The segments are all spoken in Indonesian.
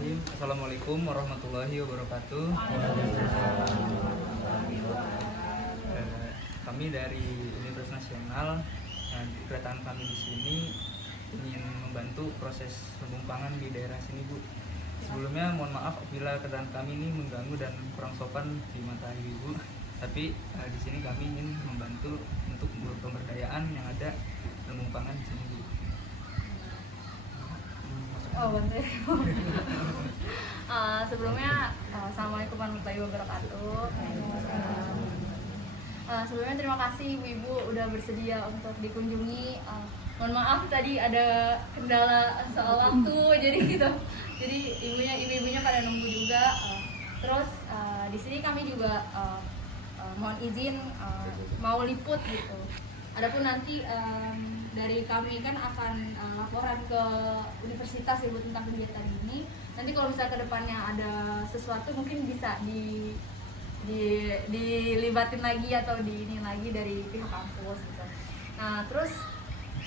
Bismillahirrahmanirrahim. Assalamualaikum warahmatullahi wabarakatuh. Kami dari Universitas Nasional, kedatangan kami di sini ingin membantu proses lumbung pangan di daerah sini, Bu. Sebelumnya mohon maaf apabila kedatangan kami ini mengganggu dan kurang sopan di mata Ibu. Tapi di sini kami ingin membantu untuk pemberdayaan yang ada lumbung pangan di sini, Bu. Sebelumnya Assalamualaikum warahmatullahi wabarakatuh. Sebelumnya terima kasih ibu-ibu udah bersedia untuk dikunjungi. Mohon maaf tadi ada kendala soal waktu, jadi ibu-ibunya pada nunggu juga. Terus di sini kami juga mohon izin mau liput gitu. Adapun nanti dari kami kan akan laporan ke universitas ibu tentang kegiatan ini. Nanti kalau misalnya kedepannya ada sesuatu mungkin bisa dilibatin lagi atau di ini lagi dari pihak kampus gitu. Nah terus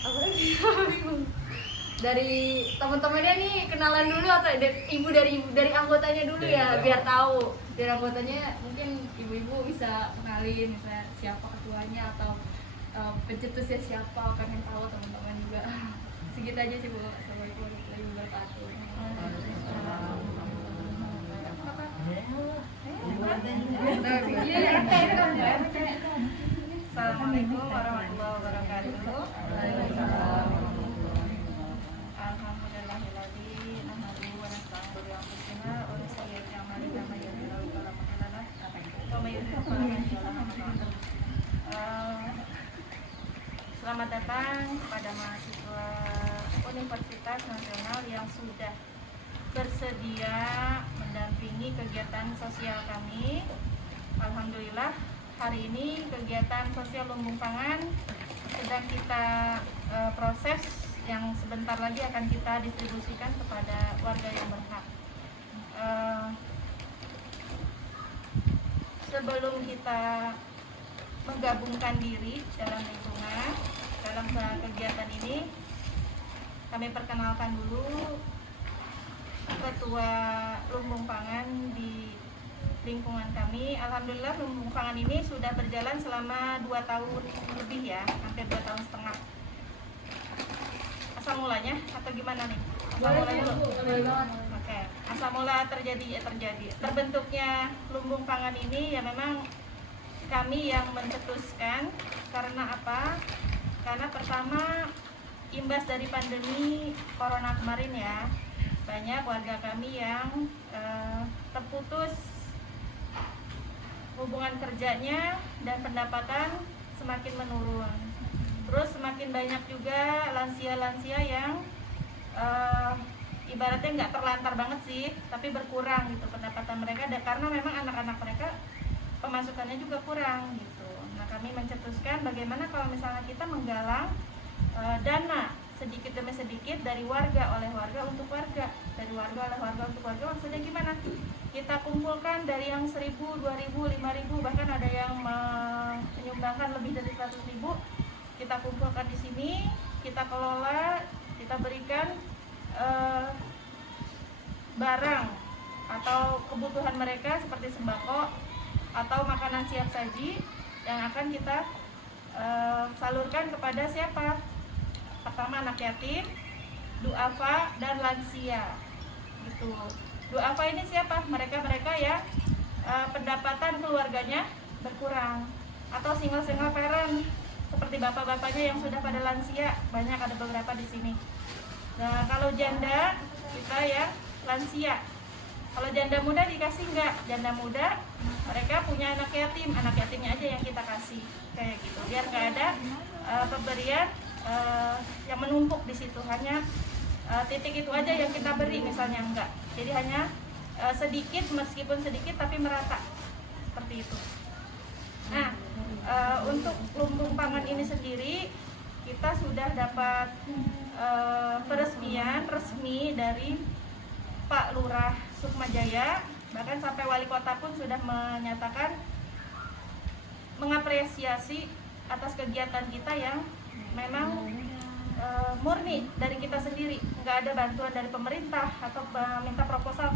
apa lagi? Bingung. Dari teman-temannya nih kenalan dulu atau ibu dari anggotanya dulu ya biar tahu. Dari anggotanya mungkin ibu-ibu bisa kenalin misalnya siapa ketuanya atau pencetusnya siapa, pengen tahu teman-teman juga. Segitu aja sih Bu. Assalamualaikum warahmatullahi wabarakatuh. Assalamualaikum warahmatullahi wabarakatuh. Alhamdulillahilladzi nahmaduhu wa nasta'inuhu wa nastaghfiruh wa nasta'inu amalina may yahdihillahu fala mudilla lahu wa may yudlil fala hadiya lahu. Selamat datang kepada mahasiswa Universitas Nasional yang sudah bersedia mendampingi kegiatan sosial kami. Alhamdulillah hari ini kegiatan sosial lumbung pangan sedang kita proses, yang sebentar lagi akan kita distribusikan kepada warga yang berhak. Sebelum kita menggabungkan diri dalam lingkungan dalam kegiatan ini, kami perkenalkan dulu ketua lumbung pangan di lingkungan kami. Alhamdulillah lumbung pangan ini sudah berjalan selama 2 tahun lebih ya, hampir 2 tahun setengah. Asal mulanya atau gimana nih? Asal mulanya dulu. Oke. Asal mula terbentuknya lumbung pangan ini ya memang kami yang mencetuskan. Karena apa? Karena pertama imbas dari pandemi corona kemarin ya, banyak warga kami yang terputus hubungan kerjanya dan pendapatan semakin menurun. Terus semakin banyak juga lansia-lansia yang ibaratnya nggak terlantar banget sih, tapi berkurang gitu pendapatan mereka, karena memang anak-anak mereka pemasukannya juga kurang gitu. Nah kami mencetuskan bagaimana kalau misalnya kita menggalang dana sedikit demi sedikit dari warga oleh warga untuk warga, dari warga oleh warga untuk warga. Maksudnya gimana? Kita kumpulkan dari yang 1.000, 2.000, 5.000, bahkan ada yang menyumbangkan lebih dari 100.000. Kita kumpulkan di sini, kita kelola, kita berikan barang atau kebutuhan mereka seperti sembako atau makanan siap saji yang akan kita salurkan kepada siapa? Pertama anak yatim, duafa, dan lansia gitu. Duafa ini siapa? Mereka-mereka yang pendapatan keluarganya berkurang, atau single parent seperti bapak-bapaknya yang sudah pada lansia, banyak, ada beberapa di sini. Nah kalau janda kita ya lansia. Kalau janda muda dikasih enggak? Janda muda mereka punya anak yatimnya aja yang kita kasih kayak gitu, biar nggak ada pemberian yang menumpuk di situ, hanya titik itu aja yang kita beri misalnya, enggak. Jadi hanya sedikit, meskipun sedikit tapi merata seperti itu. Nah untuk lumbung pangan ini sendiri kita sudah dapat peresmian resmi dari Pak Lurah Sukmajaya, bahkan sampai wali kota pun sudah menyatakan mengapresiasi atas kegiatan kita yang memang murni dari kita sendiri, nggak ada bantuan dari pemerintah atau minta proposal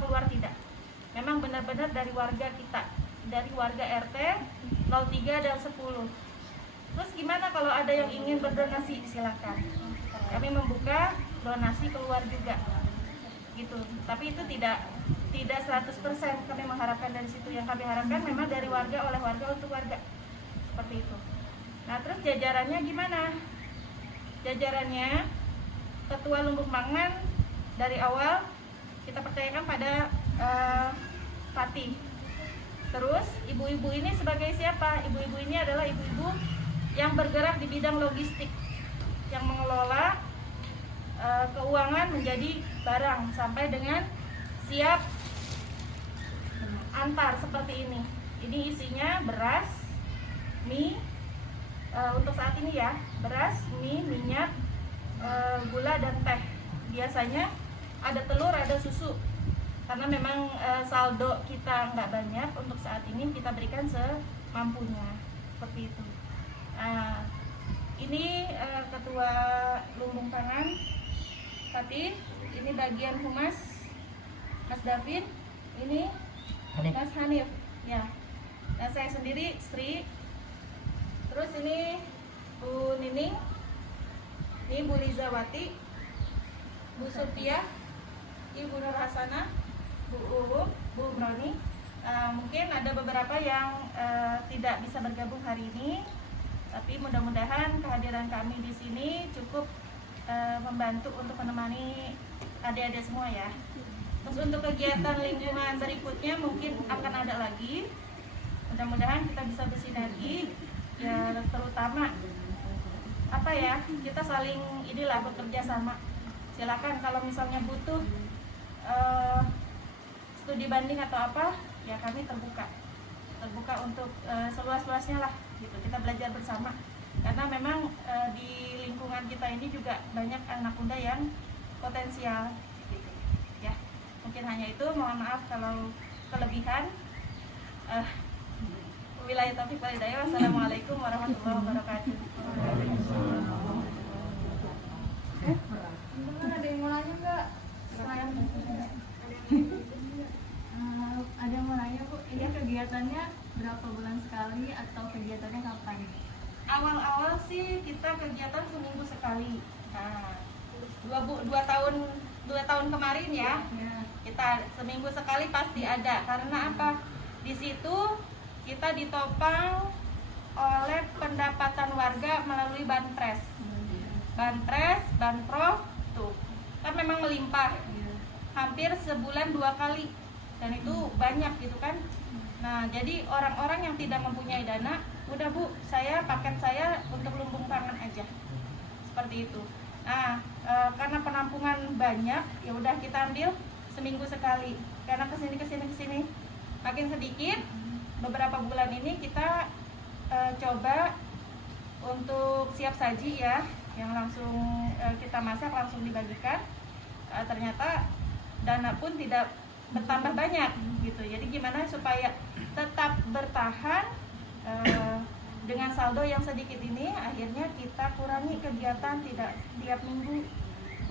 benar-benar dari warga kita, dari warga RT 03 dan 10. Terus gimana kalau ada yang ingin berdonasi, silakan. Kami membuka donasi keluar juga, gitu. Tapi itu tidak 100% kami mengharapkan dari situ. Yang kami harapkan memang dari warga, oleh warga, untuk warga, seperti itu. Nah, terus jajarannya gimana? Jajarannya, Ketua Lumbung Pangan dari awal kita percayakan pada Fatih. Terus ibu-ibu ini sebagai siapa? Ibu-ibu ini adalah ibu-ibu yang bergerak di bidang logistik, yang mengelola keuangan menjadi barang sampai dengan siap antar seperti ini. Ini isinya beras, mie, untuk saat ini ya, beras, mie, minyak, gula dan teh. Biasanya ada telur, ada susu. Karena memang saldo kita nggak banyak, untuk saat ini kita berikan semampunya, seperti itu. Nah, ini Ketua Lumbung Pangan Fatih, ini bagian humas Mas David, ini Mas Hanif, ya. Nah, saya sendiri Sri. Terus ini Bu Nining, ini Bu Lizawati, Bu Surtia, Ibu Nur Hasanah, Bu Uwu, Bu Broni. Mungkin ada beberapa yang tidak bisa bergabung hari ini, tapi mudah-mudahan kehadiran kami di sini cukup membantu untuk menemani adik-adik semua ya. Terus untuk kegiatan lingkungan berikutnya mungkin akan ada lagi. Mudah-mudahan kita bisa bersinergi ya, terutama apa ya, kita saling inilah bekerja sama. Silakan kalau misalnya butuh studi banding atau apa, ya kami terbuka untuk seluas-luasnya lah, gitu. Kita belajar bersama karena memang di lingkungan kita ini juga banyak anak muda yang potensial, gitu ya. Mungkin hanya itu, mohon maaf kalau kelebihan. Wabillahi taufiq wal hidayah. Wassalamualaikum warahmatullahi wabarakatuh. Ada yang mau nanya nggak? Ada yang mau nanya Bu, ini kegiatannya berapa bulan sekali atau kegiatannya kapan? Awal-awal sih kita kegiatan seminggu sekali. Nah, dua tahun kemarin ya, kita seminggu sekali pasti ada. Karena apa? Di situ kita ditopang oleh pendapatan warga melalui banpres, banprov, tuh kan memang melimpah, hampir sebulan 2 kali, dan itu banyak gitu kan. Nah, jadi orang-orang yang tidak mempunyai dana, udah Bu, paket saya untuk lumbung pangan aja, seperti itu. Nah, karena penampungan banyak, ya udah kita ambil seminggu sekali. Karena kesini makin sedikit. Beberapa bulan ini kita coba untuk siap saji ya, yang langsung kita masak langsung dibagikan. Ternyata dana pun tidak bertambah banyak gitu. Jadi gimana supaya tetap bertahan dengan saldo yang sedikit ini, akhirnya kita kurangi kegiatan, tidak tiap minggu,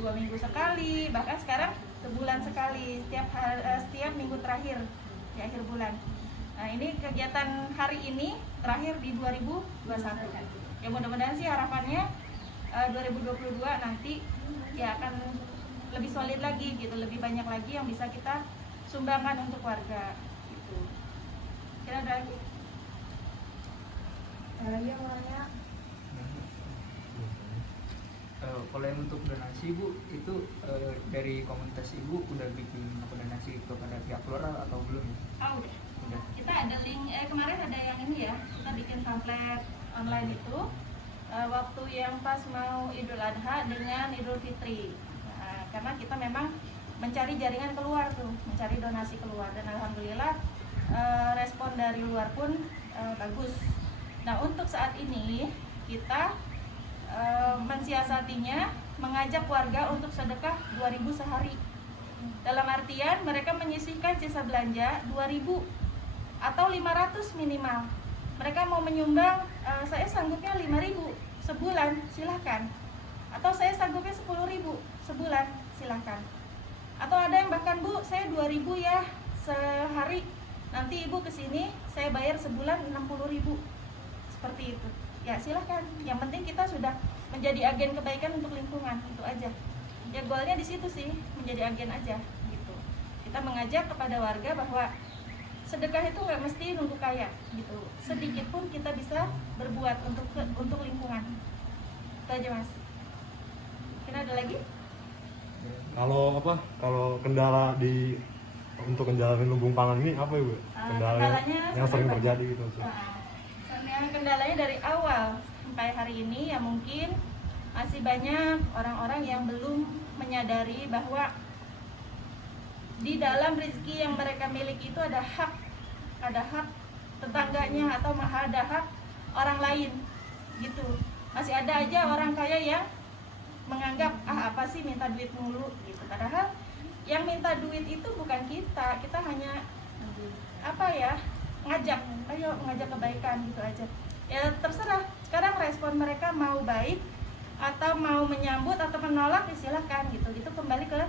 2 minggu sekali, bahkan sekarang sebulan sekali, setiap minggu terakhir di akhir bulan. Nah, ini kegiatan hari ini terakhir di 2021. Ya mudah-mudahan sih harapannya 2022 nanti ya akan lebih solid lagi gitu, lebih banyak lagi yang bisa kita sumbangkan untuk warga gitu. Kira ada lagi? Iya mau nanya. Kalau yang untuk donasi Bu, itu dari komunitas Ibu udah bikin donasi kepada pihak luar atau belum? Udah. Kita ada link, kemarin ada yang ini ya, kita bikin pamflet online itu waktu yang pas mau Idul Adha dengan Idul Fitri. Nah, karena kita memang mencari jaringan keluar tuh, mencari donasi keluar, dan alhamdulillah respon dari luar pun bagus. Nah, untuk saat ini kita mensiasatinya mengajak warga untuk sedekah 2.000 sehari. Dalam artian mereka menyisihkan sisa belanja 2.000 atau 500 minimal. Mereka mau menyumbang, saya sanggupnya 5.000 sebulan, silahkan. Atau saya sanggupnya 10.000 sebulan, silahkan. Atau ada yang bahkan Bu, saya 2.000 ya sehari, nanti ibu kesini saya bayar sebulan 60.000 seperti itu. Ya silahkan, yang penting kita sudah menjadi agen kebaikan untuk lingkungan, itu aja ya. Goalnya di situ sih, menjadi agen aja gitu. Kita mengajak kepada warga bahwa sedekah itu nggak mesti nunggu kaya gitu, sedikit pun kita bisa berbuat untuk lingkungan. Itu aja Mas. Mungkin ada lagi? Kalau kendala untuk menjalani lumbung pangan ini apa ibu? Kendalanya yang sering banyak. terjadi gitu. Kendalanya dari awal sampai hari ini ya mungkin masih banyak orang-orang yang belum menyadari bahwa di dalam rezeki yang mereka miliki itu ada hak tetangganya atau ada hak orang lain gitu. Masih ada aja orang kaya yang menganggap apa sih minta duit mulu gitu, padahal yang minta duit itu bukan kita hanya ngajak kebaikan gitu aja ya. Terserah sekarang respon mereka mau baik atau mau menyambut atau menolak, silahkan gitu. Itu kembali ke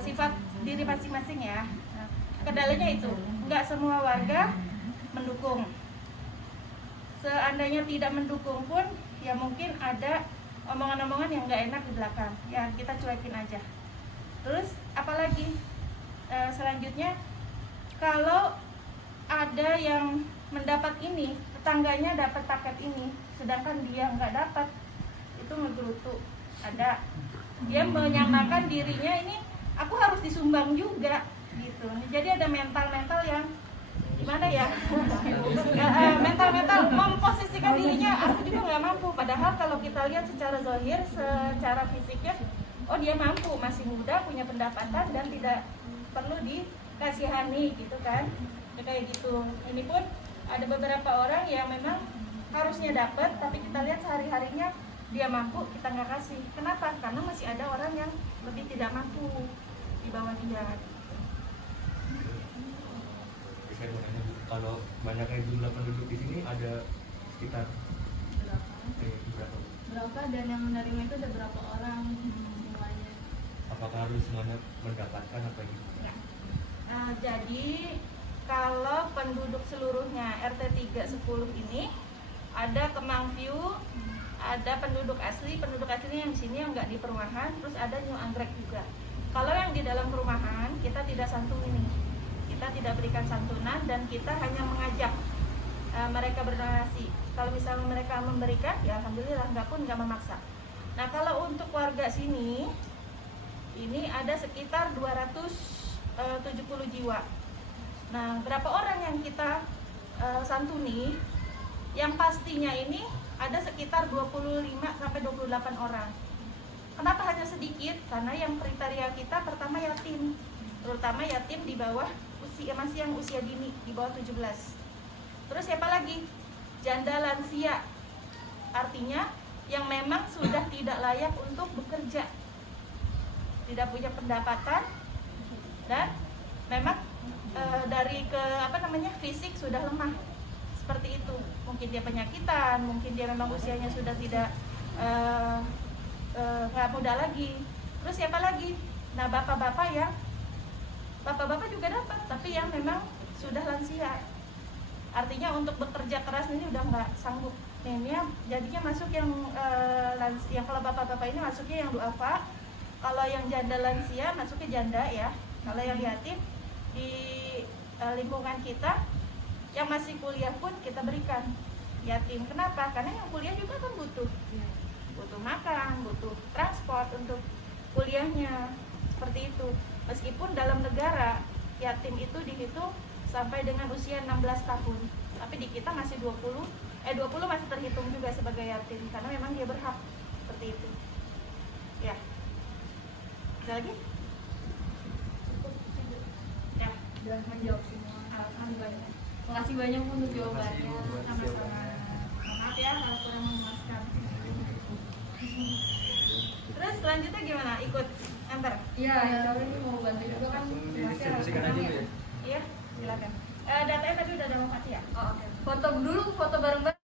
sifat diri masing-masing ya. Nah, kendalanya itu nggak semua warga mendukung. Seandainya tidak mendukung pun ya mungkin ada omongan-omongan yang nggak enak di belakang ya, kita cuekin aja. Terus apalagi selanjutnya, kalau ada yang mendapat ini, tetangganya dapat paket ini, sedangkan dia nggak dapat, itu ngegerutu. Ada, dia menyamakan dirinya ini, aku harus disumbang juga gitu. Jadi ada mental yang gimana ya? mental memposisikan dirinya, aku juga nggak mampu. Padahal kalau kita lihat secara zahir, secara fisiknya, oh dia mampu, masih muda, punya pendapatan dan tidak perlu dikasihani gitu kan. Kayak gitu. Ini pun ada beberapa orang yang memang harusnya dapat, tapi kita lihat sehari-harinya dia mampu, kita nggak kasih. Kenapa? Karena masih ada orang yang lebih tidak mampu di bawah dia. Saya mau nanya, kalau banyaknya jumlah penduduk di sini ada sekitar berapa dan yang menerima itu ada berapa orang semuanya? Apakah harus semuanya mendapatkan apa gitu? Jadi kalau penduduk seluruhnya RT 310 ini ada Kemang View, ada penduduk asli yang di sini yang nggak di perumahan, terus ada New Anggrek juga. Kalau yang di dalam perumahan kita tidak santuni, kita tidak berikan santunan dan kita hanya mengajak mereka berdonasi. Kalau misalnya mereka memberikan, ya alhamdulillah, nggak memaksa. Nah kalau untuk warga sini, ini ada sekitar 270 jiwa. Nah, berapa orang yang kita santuni? Yang pastinya ini ada sekitar 25 sampai 28 orang. Kenapa hanya sedikit? Karena yang kriteria kita pertama yatim, terutama yatim di bawah masih yang usia dini, di bawah 17. Terus siapa lagi? Janda lansia. Artinya yang memang sudah tidak layak untuk bekerja, tidak punya pendapatan, dan memang dari fisik sudah lemah, seperti itu. Mungkin dia penyakitan, mungkin dia memang usianya sudah tidak nggak muda lagi. Terus siapa lagi? Nah bapak-bapak juga dapat, tapi yang memang sudah lansia, artinya untuk bekerja keras ini udah nggak sanggup. Nah, ini jadinya masuk yang kalau bapak-bapak ini masuknya yang duafa, kalau yang janda lansia masuknya janda ya. Kalau yang yatim di lingkungan kita yang masih kuliah pun kita berikan yatim. Kenapa? Karena yang kuliah juga kan butuh makan, butuh transport untuk kuliahnya, seperti itu. Meskipun dalam negara yatim itu dihitung sampai dengan usia 16 tahun, tapi di kita masih 20 masih terhitung juga sebagai yatim karena memang dia berhak, seperti itu. Ya. Ada lagi? Ya. Sudah menjawab semua. Alhamdulillah. Makasih banyak untuk jawabannya. Sama-sama. Maaf ya kalau kurang memuaskan. Terus selanjutnya gimana? Ikut antar? Iya, kalau ini mau bantu juga kan. Didistribusikan aja Bu ya. Iya, silakan. Datanya tadi udah ada Mbak Fatia. Oh, oke. Foto dulu, foto bareng-bareng.